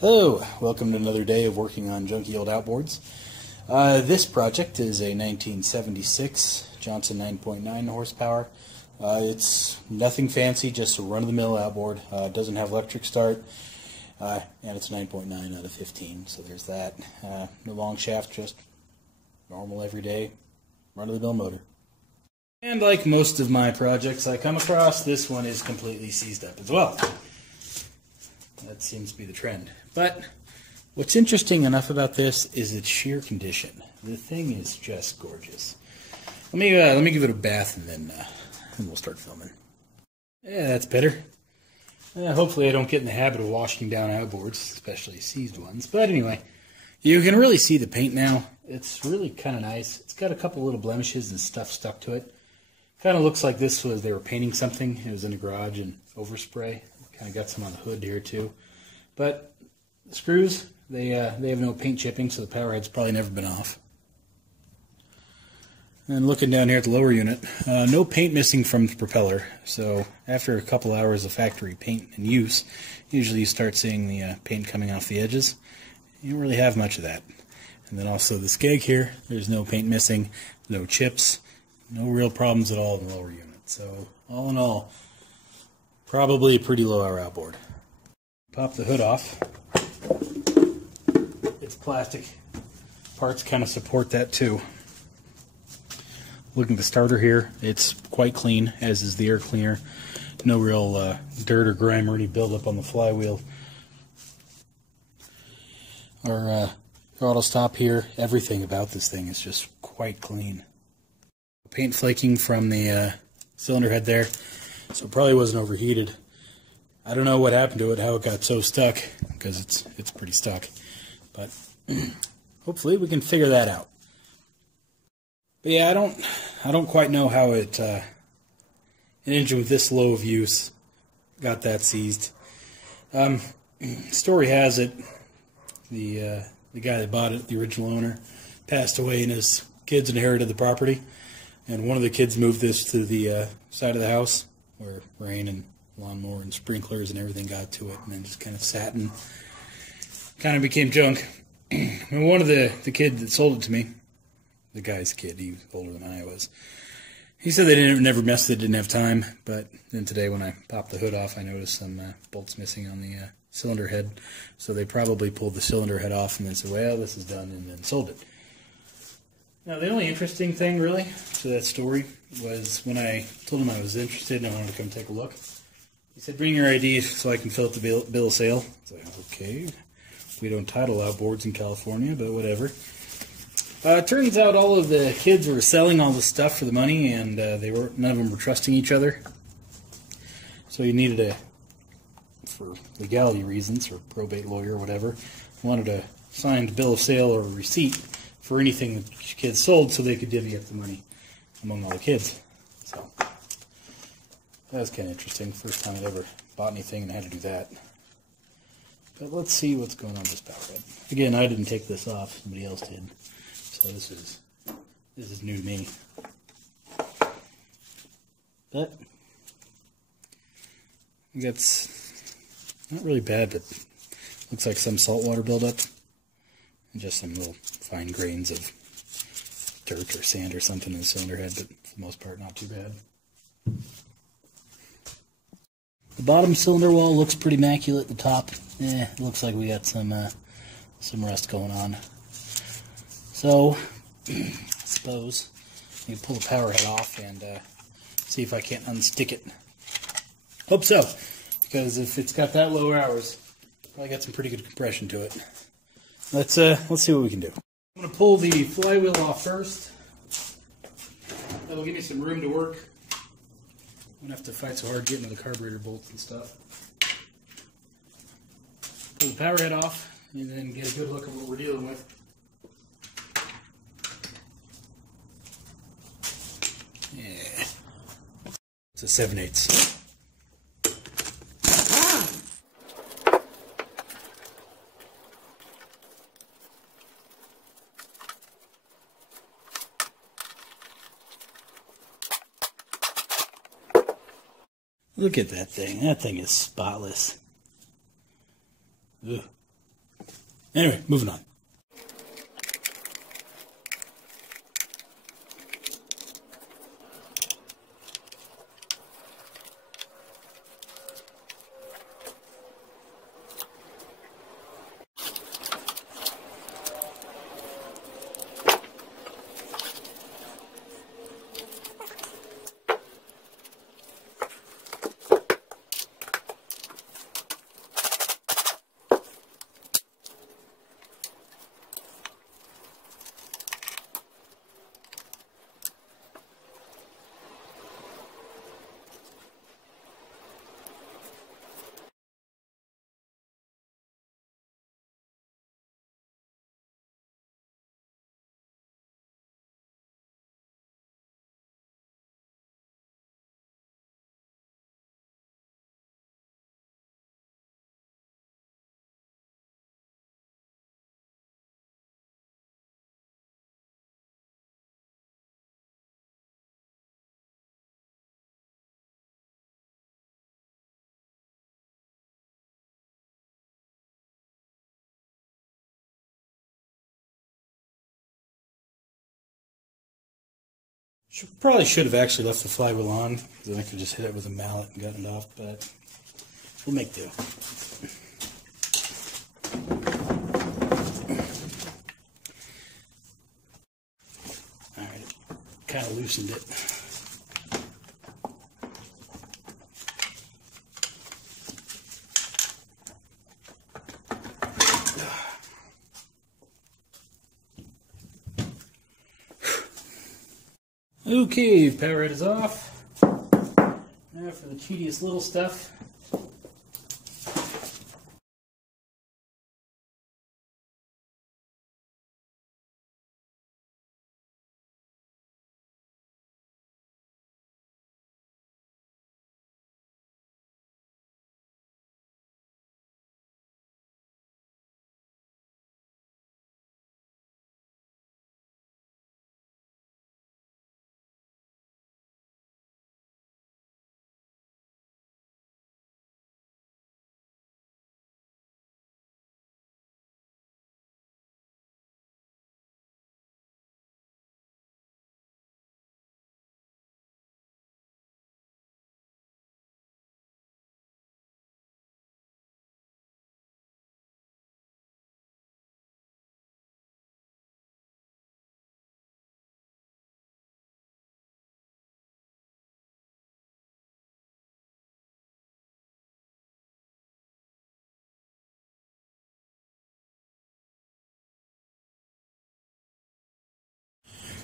Hello, welcome to another day of working on junky old outboards. This project is a 1976 Johnson 9.9 horsepower. It's nothing fancy, just a run-of-the-mill outboard. It doesn't have electric start, and it's 9.9 out of 15, so there's that. No long shaft, just normal everyday run-of-the-mill motor. And like most of my projects I come across, this one is completely seized up as well. That seems to be the trend. But what's interesting enough about this is its sheer condition. The thing is just gorgeous. Let me give it a bath and then we'll start filming. Yeah, that's better. Hopefully I don't get in the habit of washing down outboards, especially seized ones. But anyway, you can really see the paint now. It's really kind of nice. It's got a couple little blemishes and stuff stuck to it. Kind of looks like this was they were painting something. It was in a garage and overspray. Kind of got some on the hood here too. But the screws, they have no paint chipping, so the power head's probably never been off. And looking down here at the lower unit, no paint missing from the propeller. So after a couple hours of factory paint and use, usually you start seeing the paint coming off the edges. You don't really have much of that. And then also the skeg here, there's no paint missing, no chips, no real problems at all in the lower unit. So all in all, probably a pretty low hour outboard. Pop the hood off. It's plastic. Parts kind of support that too. Looking at the starter here, it's quite clean, as is the air cleaner. No real dirt or grime or any buildup on the flywheel. Our throttle stop here, everything about this thing is just quite clean. Paint flaking from the cylinder head there, so it probably wasn't overheated. I don't know what happened to it, how it got so stuck, because it's pretty stuck. But hopefully we can figure that out. But yeah, I don't quite know how an engine with this low of use got that seized. Story has it, the guy that bought it, the original owner, passed away and his kids inherited the property. And one of the kids moved this to the side of the house where rain and lawnmower and sprinklers and everything got to it, and then just kind of sat and kind of became junk. And one of the kid that sold it to me, the guy's kid, he was older than I was, he said they never messed with it, didn't have time. But then today when I popped the hood off, I noticed some bolts missing on the cylinder head. So they probably pulled the cylinder head off and then said, well, this is done, and then sold it. Now, the only interesting thing, really, to that story was when I told him I was interested and I wanted to come take a look. He said, bring your ID so I can fill out the bill of sale. I was like, okay. We don't title outboards in California, but whatever. It turns out all of the kids were selling all the stuff for the money, and none of them were trusting each other. So you needed for legality reasons, or probate lawyer or whatever, wanted a signed bill of sale or a receipt for anything that kids sold so they could divvy up the money among all the kids. So that was kind of interesting. First time I'd ever bought anything and had to do that. But let's see what's going on with this power head. Again, I didn't take this off. Somebody else did. So this is new to me. But it's not really bad, but looks like some saltwater buildup. And just some little fine grains of dirt or sand or something in the cylinder head, but for the most part, not too bad. The bottom cylinder wall looks pretty immaculate. The top, it looks like we got some rust going on. So, I suppose you can pull the power head off and see if I can't unstick it. Hope so, because if it's got that low hours, probably got some pretty good compression to it. Let's see what we can do. I'm going to pull the flywheel off first. That'll give me some room to work. I don't have to fight so hard getting to the carburetor bolts and stuff. Pull the power head off and then get a good look at what we're dealing with. Yeah. It's a 7/8. Look at that thing. That thing is spotless. Ugh. Anyway, moving on. Probably should have actually left the flywheel on, then I could just hit it with a mallet and gotten it off, but we'll make do. Alright, kind of loosened it. Okay, power head is off. Now for the tedious little stuff.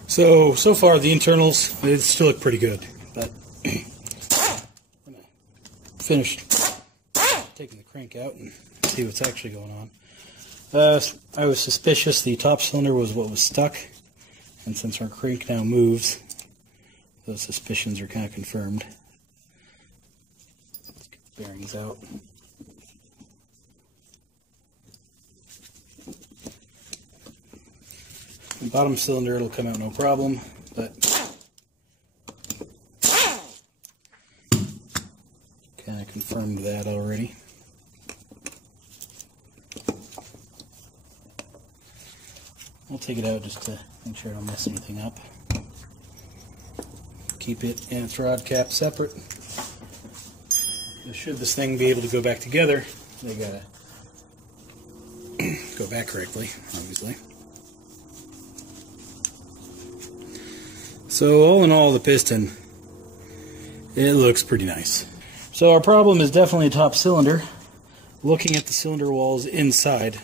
So far the internals, they still look pretty good, but I'm going to finish taking the crank out and see what's actually going on. I was suspicious the top cylinder was what was stuck, and since our crank now moves, those suspicions are kind of confirmed. Let's get the bearings out. The bottom cylinder, it'll come out no problem, but kind of confirmed that already. I'll take it out just to make sure I don't mess anything up. Keep it and its rod cap separate. Should this thing be able to go back together, they gotta go back correctly, obviously. So all in all, the piston, it looks pretty nice. So our problem is definitely a top cylinder. Looking at the cylinder walls inside,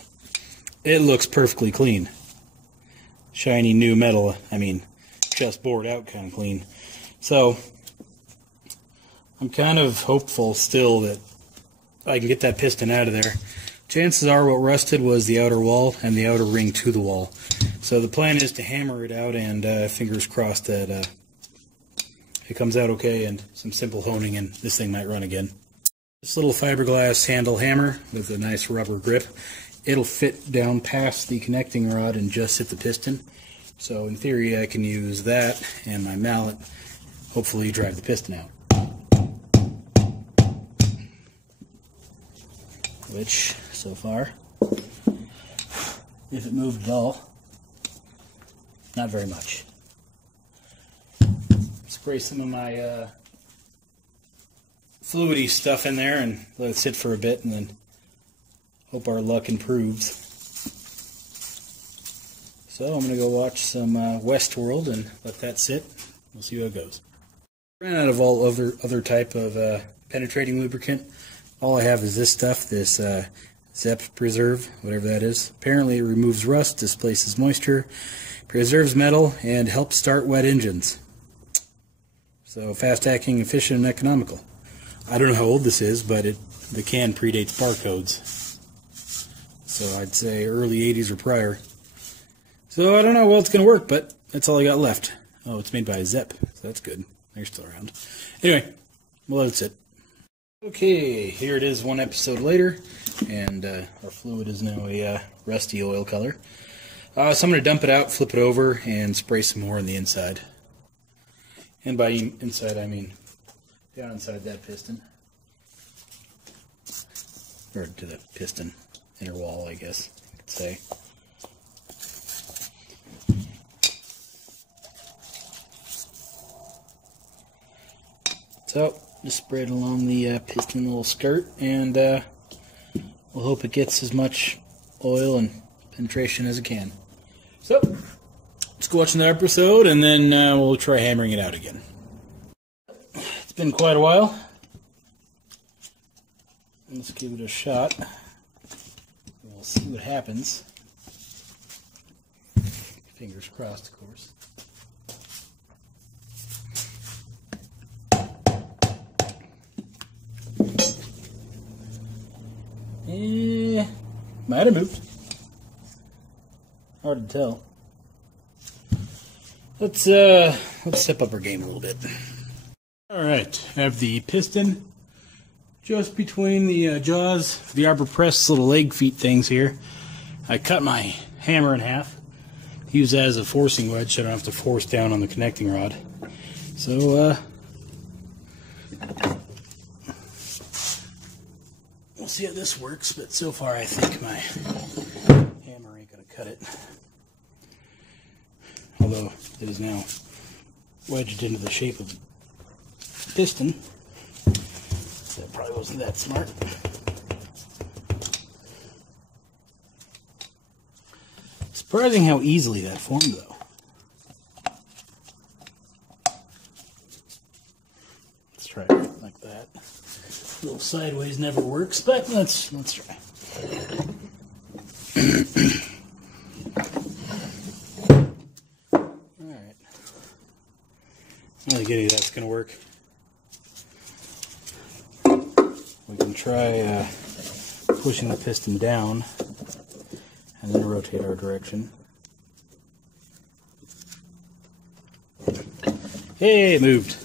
it looks perfectly clean. Shiny new metal, I mean, just bored out kind of clean. So I'm kind of hopeful still that I can get that piston out of there. Chances are what rusted was the outer wall and the outer ring to the wall. So the plan is to hammer it out, and fingers crossed that it comes out okay, and some simple honing and this thing might run again. This little fiberglass handle hammer with a nice rubber grip, it'll fit down past the connecting rod and just hit the piston. So in theory I can use that and my mallet, hopefully drive the piston out. Which, so far, if it moved at all. Not very much. Spray some of my fluidy stuff in there and let it sit for a bit, and then hope our luck improves. So I'm going to go watch some Westworld and let that sit. We'll see how it goes. Ran out of all other type of penetrating lubricant. All I have is this stuff, this Zep Preserve, whatever that is. Apparently it removes rust, displaces moisture, preserves metal, and helps start wet engines. So fast-acting, efficient, and economical. I don't know how old this is, but the can predates barcodes. So I'd say early 80s or prior. So I don't know how well it's going to work, but that's all I got left. Oh, it's made by Zep, so that's good. They're still around. Anyway, well, that's it. Okay, here it is 1 episode later, and our fluid is now a rusty oil color. So I'm going to dump it out, flip it over, and spray some more on the inside. And by inside, I mean down inside that piston. Or to the piston inner wall, I guess you could say. So, just spray it along the piston little skirt, and we'll hope it gets as much oil and penetration as it can. So, let's go watch another episode, and then we'll try hammering it out again. It's been quite a while. Let's give it a shot. We'll see what happens. Fingers crossed, of course. Might have moved. Hard to tell. Let's step up our game a little bit. All right, I have the piston just between the jaws, the arbor press little leg feet things here. I cut my hammer in half. Use that as a forcing wedge so I don't have to force down on the connecting rod. So we'll see how this works, but so far I think my hammer ain't gonna cut it. Although it is now wedged into the shape of a piston. That probably wasn't that smart. Surprising how easily that formed, though. Let's try it like that. A little sideways never works, but let's try. Alright. Not giddy that's going to work. We can try pushing the piston down and then rotate our direction. Hey, it moved.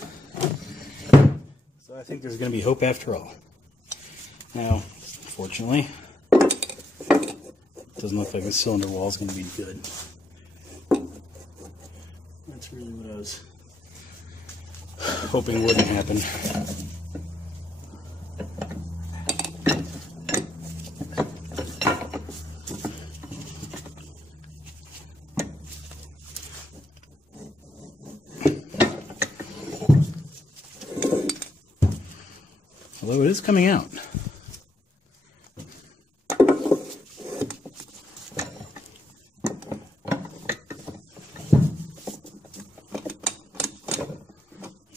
So I think there's going to be hope after all. Now, unfortunately, it doesn't look like the cylinder wall is going to be good. That's really what I was hoping wouldn't happen. Although it is coming out.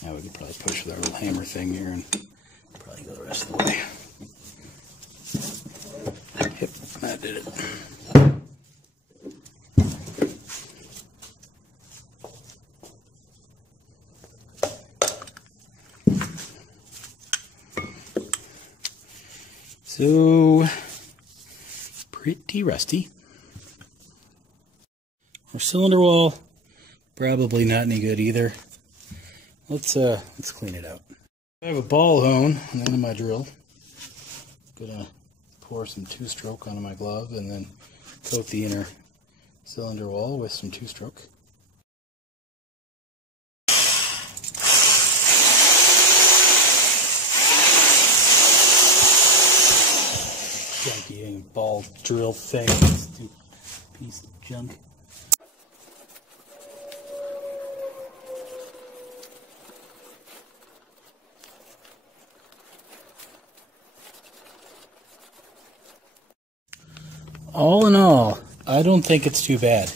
Now we can probably push with our little hammer thing here and probably go the rest of the way. Yep, that did it. So, pretty rusty. Our cylinder wall, probably not any good either. Let's clean it out. I have a ball hone on the end of my drill. Gonna pour some 2-stroke onto my glove and then coat the inner cylinder wall with some 2-stroke. Junky ball drill thing. piece of junk. All in all, I don't think it's too bad.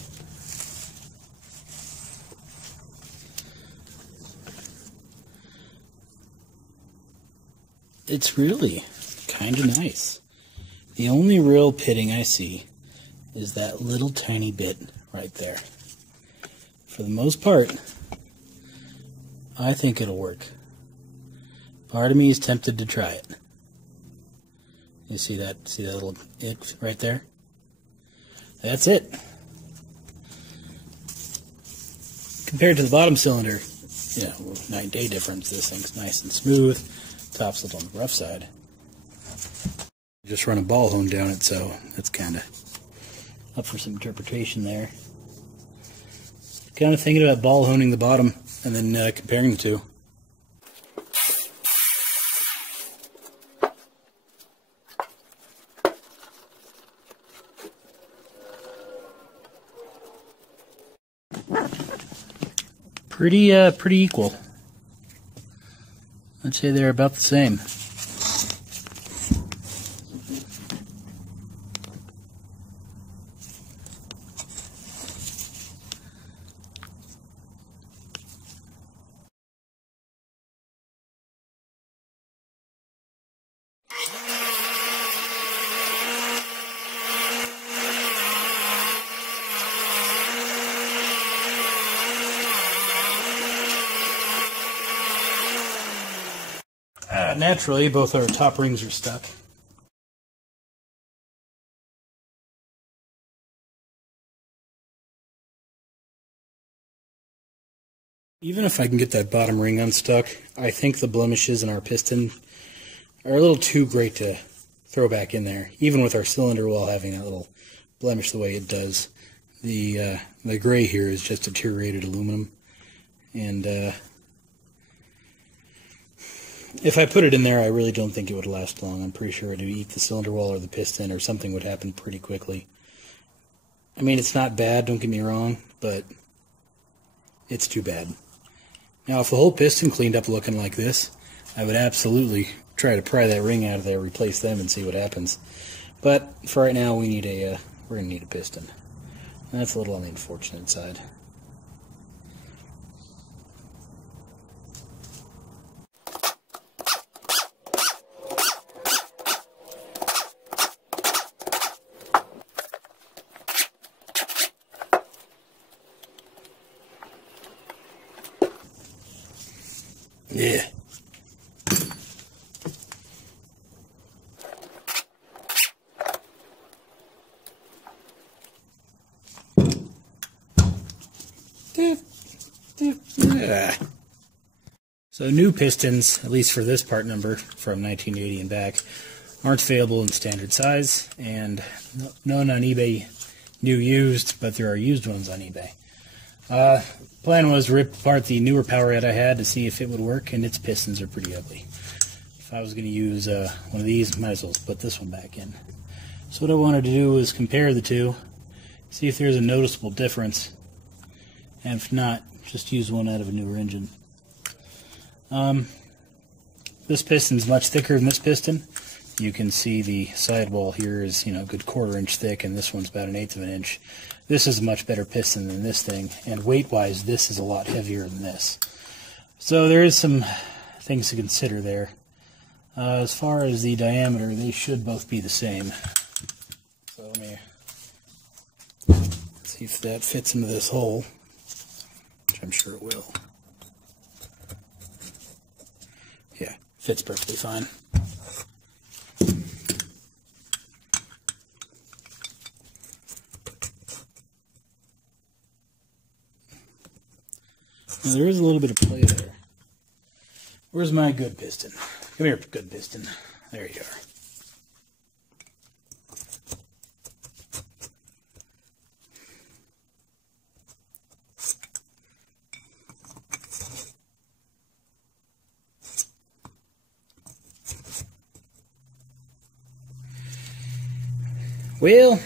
It's really kind of nice. The only real pitting I see is that little tiny bit right there. For the most part, I think it'll work. Part of me is tempted to try it. You see that? See that little it right there? That's it. Compared to the bottom cylinder, you know, 9-day difference. This thing's nice and smooth. Top's a little on the rough side. Just run a ball hone down it, so that's kind of up for some interpretation there. Kind of thinking about ball honing the bottom and then comparing the two. Pretty equal. I'd say they're about the same. Naturally, both our top rings are stuck. Even if I can get that bottom ring unstuck, I think the blemishes in our piston are a little too great to throw back in there, even with our cylinder wall having that little blemish the way it does. The gray here is just deteriorated aluminum, and if I put it in there, I really don't think it would last long. I'm pretty sure it would eat the cylinder wall or the piston, or something would happen pretty quickly. I mean, it's not bad, don't get me wrong, but it's too bad. Now, if the whole piston cleaned up looking like this, I would absolutely try to pry that ring out of there, replace them, and see what happens. But for right now, we're gonna need a piston. And that's a little on the unfortunate side. Yeah. So new pistons, at least for this part number from 1980 and back, aren't available in standard size, and none on eBay new used, but there are used ones on eBay. Plan was to rip apart the newer power head I had to see if it would work, and its pistons are pretty ugly. If I was going to use one of these, might as well put this one back in. So what I wanted to do was compare the two, see if there's a noticeable difference, and if not, just use one out of a newer engine. This piston's much thicker than this piston. You can see the sidewall here is, a good 1/4 inch thick, and this one's about 1/8 of an inch. This is a much better piston than this thing, and weight-wise, this is a lot heavier than this. So there is some things to consider there. As far as the diameter, they should both be the same. So let me see if that fits into this hole, which I'm sure it will. Yeah, fits perfectly fine. Now, there is a little bit of play there. Where's my good piston? Come here, good piston. There you are. Well,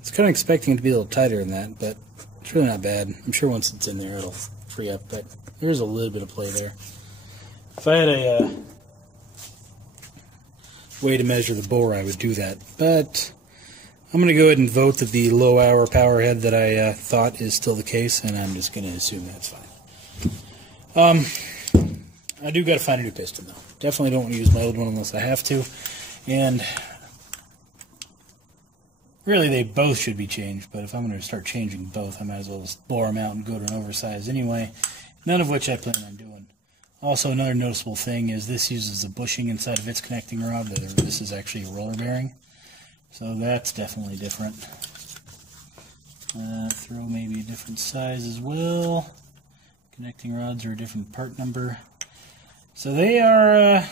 it's kind of expecting it to be a little tighter than that, but it's really not bad. I'm sure once it's in there it'll free up, but there's a little bit of play there. If I had a way to measure the bore, I would do that, but I'm going to go ahead and vote that the low hour power head that I thought is still the case, and I'm just going to assume that's fine. I do got to find a new piston, though. Definitely don't want to use my old one unless I have to, and really they both should be changed, but if I'm going to start changing both, I might as well just bore them out and go to an oversize anyway, none of which I plan on doing. Also, another noticeable thing is this uses a bushing inside of its connecting rod. This is actually a roller bearing, so that's definitely different. Throw maybe a different size as well. Connecting rods are a different part number. So they are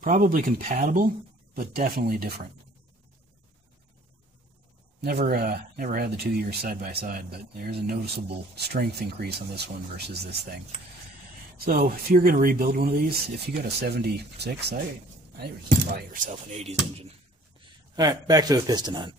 probably compatible, but definitely different. Never had the 2 years side by side, but there's a noticeable strength increase on this one versus this thing. So if you're going to rebuild one of these, if you got a 76, I would just buy yourself an 80s engine. All right, back to the piston hunt.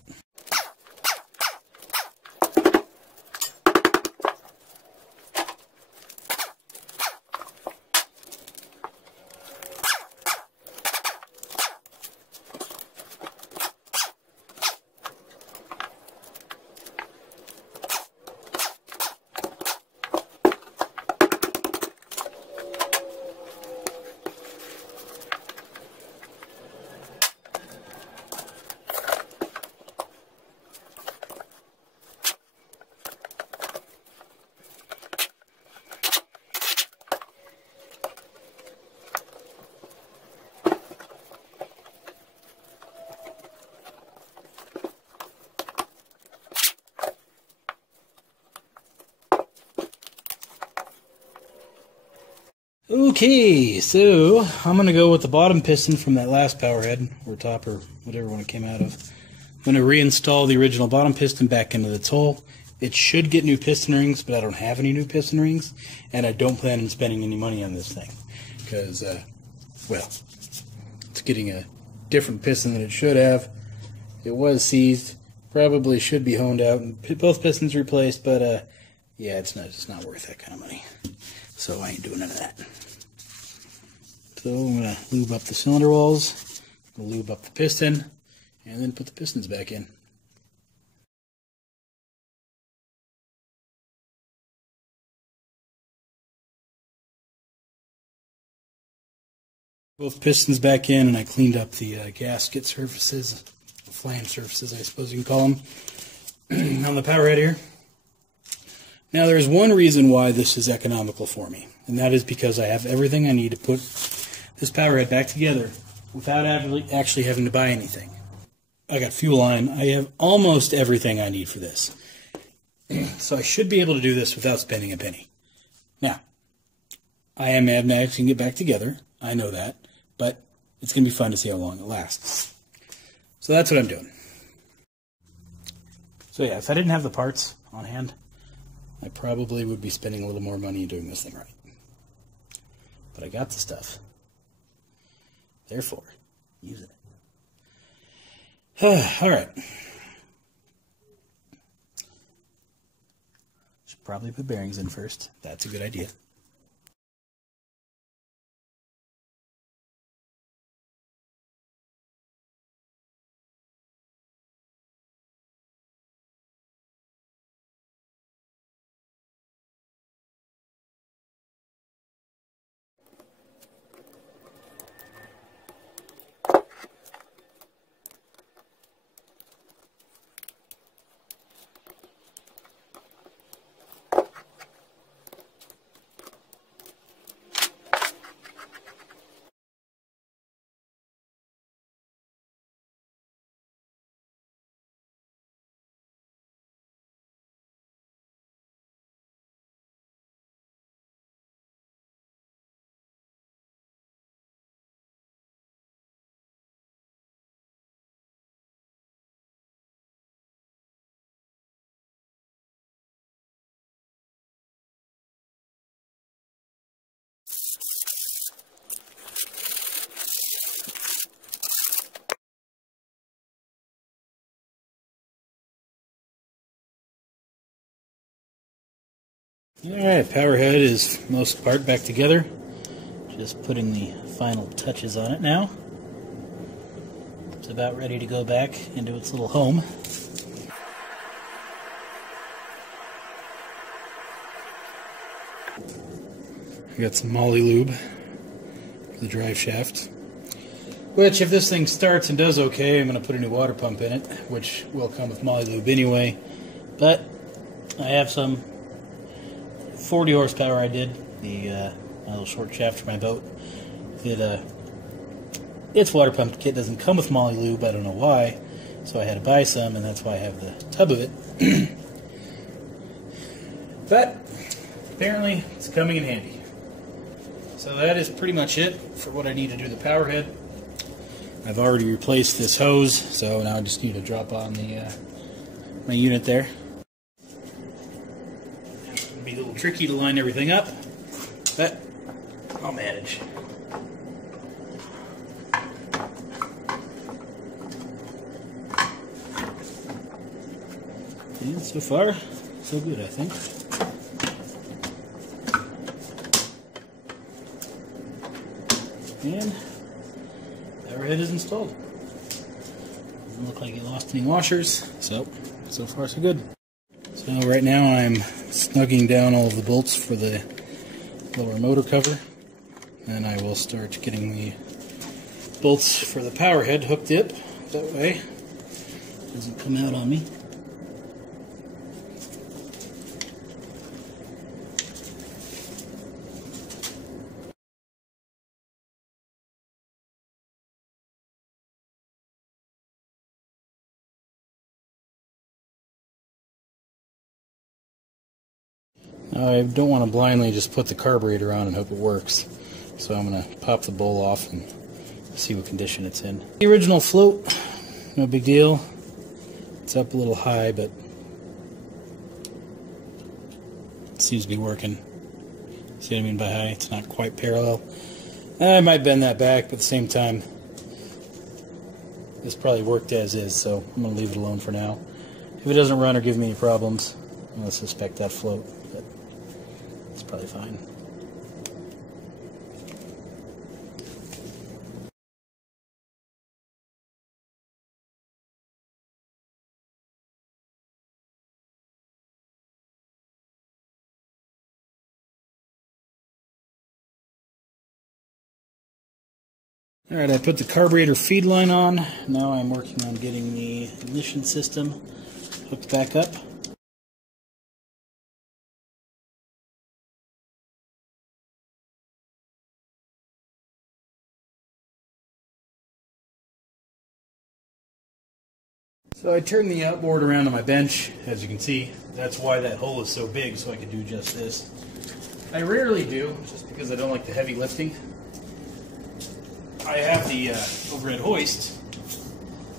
Okay, so I'm going to go with the bottom piston from that last power head, or top, or whatever one it came out of. I'm going to reinstall the original bottom piston back into its hole. It should get new piston rings, but I don't have any new piston rings, and I don't plan on spending any money on this thing, because, well, it's getting a different piston than it should have. It was seized, probably should be honed out, and both pistons replaced, but, yeah, it's not worth that kind of money. So I ain't doing none of that. So I'm going to lube up the cylinder walls, lube up the piston, and then put the pistons back in. Both pistons back in, and I cleaned up the gasket surfaces, the flange surfaces I suppose you can call them, on the power head here. Now there's one reason why this is economical for me, and that is because I have everything I need to put this power head back together without actually having to buy anything. I got fuel line. I have almost everything I need for this. So I should be able to do this without spending a penny. Now, I am mad Max can get back together. I know that, but it's going to be fun to see how long it lasts. So that's what I'm doing. So yeah, if I didn't have the parts on hand, I probably would be spending a little more money doing this thing right. But I got the stuff. Therefore, use it. All right. Should probably put bearings in first. That's a good idea. Alright, power head is most part back together. Just putting the final touches on it now. It's about ready to go back into its little home. I got some moly lube for the drive shaft. Which, if this thing starts and does okay, I'm going to put a new water pump in it, which will come with moly lube anyway. But I have some 40 horsepower I did, my little short shaft for my boat. Its water pump kit doesn't come with moly lube, I don't know why, so I had to buy some, and that's why I have the tub of it. But apparently it's coming in handy. So that is pretty much it for what I need to do the power head. I've already replaced this hose, so now I just need to drop on the my unit there. It'll be a little tricky to line everything up, but I'll manage. And so far, so good, I think. And power head is installed. Doesn't look like it lost any washers, so far so good. So right now I'm snugging down all of the bolts for the lower motor cover, and I will start getting the bolts for the power head hooked up, that way it doesn't come out on me. I don't want to blindly just put the carburetor on and hope it works, so I'm going to pop the bowl off and see what condition it's in. The original float, no big deal. It's up a little high, but it seems to be working. See what I mean by high? It's not quite parallel. I might bend that back, but at the same time, this probably worked as is, so I'm going to leave it alone for now. If it doesn't run or give me any problems, I'm going to suspect that float, but it's probably fine. Alright, I put the carburetor feed line on. Now I'm working on getting the ignition system hooked back up. So I turned the outboard around on my bench, as you can see. That's why that hole is so big, so I could do just this. I rarely do, just because I don't like the heavy lifting. I have the overhead hoist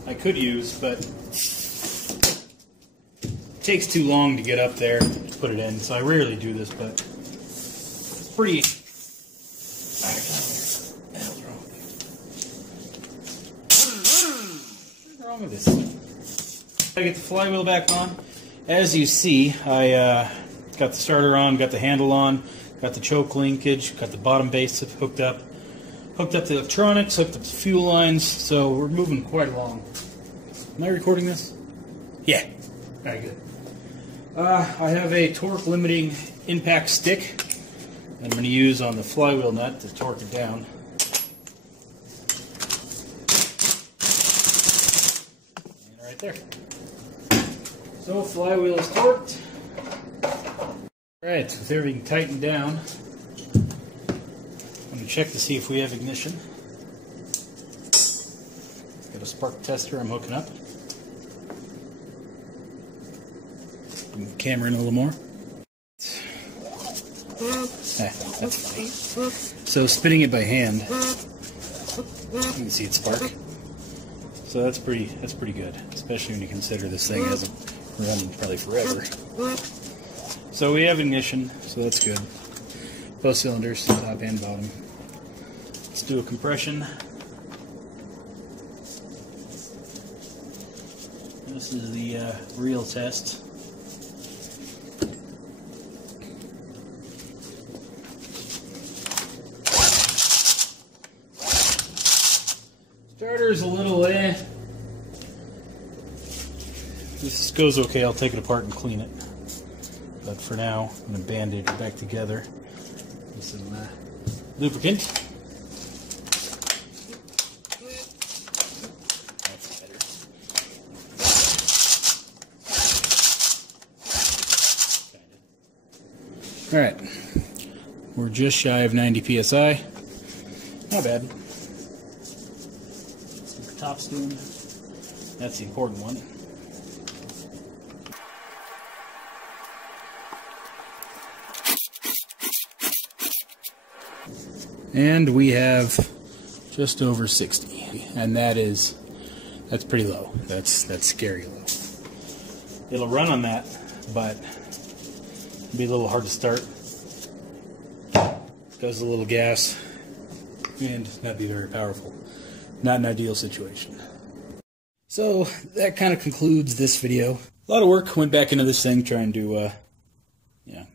I could use, but it takes too long to get up there to put it in, so I rarely do this, but it's pretty... What's wrong with this? I get the flywheel back on. As you see, I got the starter on, got the handle on, got the choke linkage, got the bottom base hooked up the electronics, hooked up the fuel lines, so we're moving quite along. Am I recording this? Yeah. Very good. I have a torque limiting impact stick that I'm going to use on the flywheel nut to torque it down. And right there. So flywheel is torqued. Alright, with everything tightened down, I'm going to check to see if we have ignition. Got a spark tester I'm hooking up. Bring the camera in a little more. That's funny. So spinning it by hand, you can see it spark. So that's pretty good, especially when you consider this thing hasn't run probably forever. So we have ignition, so that's good. Both cylinders, top and bottom. Let's do a compression. This is the real test. Starter's a little This goes okay, I'll take it apart and clean it. But for now, I'm going to band-aid it back together with some lubricant. That's better. Alright, we're just shy of 90 psi. Not bad. See what the top's doing. That's the important one. And we have just over 60, and that's pretty low. That's scary low. It'll run on that, but it'll be a little hard to start. Goes a little gas, and not be very powerful. Not an ideal situation. So that kind of concludes this video. A lot of work went back into this thing trying to,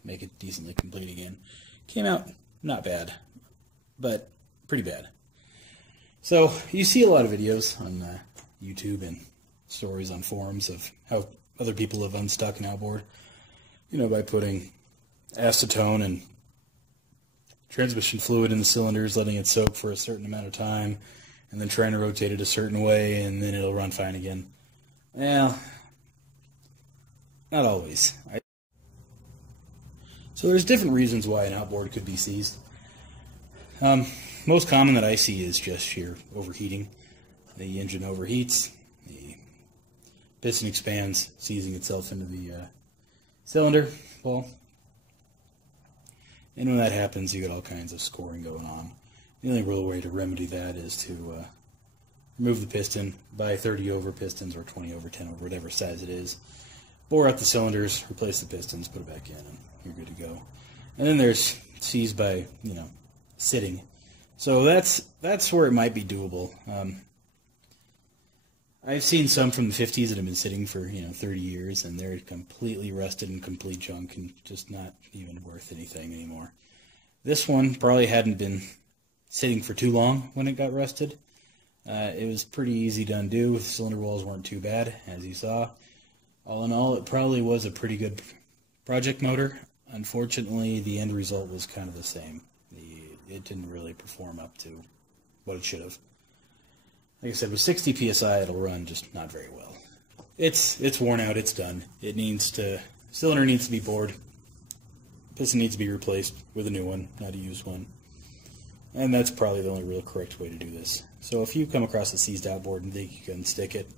make it decently complete again. Came out not bad, but pretty bad. So you see a lot of videos on YouTube and stories on forums of how other people have unstuck an outboard, by putting acetone and transmission fluid in the cylinders, letting it soak for a certain amount of time, and then trying to rotate it a certain way, and then it'll run fine again. Well, not always. So there's different reasons why an outboard could be seized. Most common that I see is just sheer overheating. The engine overheats, the piston expands, seizing itself into the cylinder ball. And when that happens, you get all kinds of scoring going on. The only real way to remedy that is to remove the piston, buy 30 over pistons or 20 over, 10 over, whatever size it is. Bore out the cylinders, replace the pistons, put it back in, and you're good to go. And then there's seized by, sitting. So that's where it might be doable. I've seen some from the 50s that have been sitting for 30 years, and they're completely rusted and complete junk and just not even worth anything anymore. This one probably hadn't been sitting for too long when it got rusted. It was pretty easy to undo. The cylinder walls weren't too bad, as you saw. All in all, it probably was a pretty good project motor. Unfortunately, the end result was kind of the same. It didn't really perform up to what it should have. Like I said, with 60 psi, it'll run just not very well. It's worn out. It's done. Cylinder needs to be bored. Piston needs to be replaced with a new one, not a used one. And that's probably the only real correct way to do this. So if you come across a seized outboard and think you can stick it,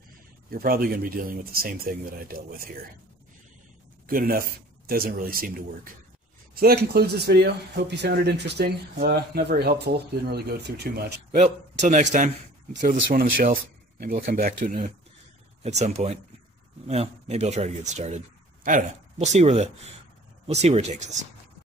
you're probably going to be dealing with the same thing that I dealt with here. Good enough. Doesn't really seem to work. So that concludes this video. Hope you found it interesting. Not very helpful. Didn't really go through too much. Well, until next time, throw this one on the shelf. Maybe I'll come back to it at some point. Well, maybe I'll try to get started. I don't know. We'll see where it takes us.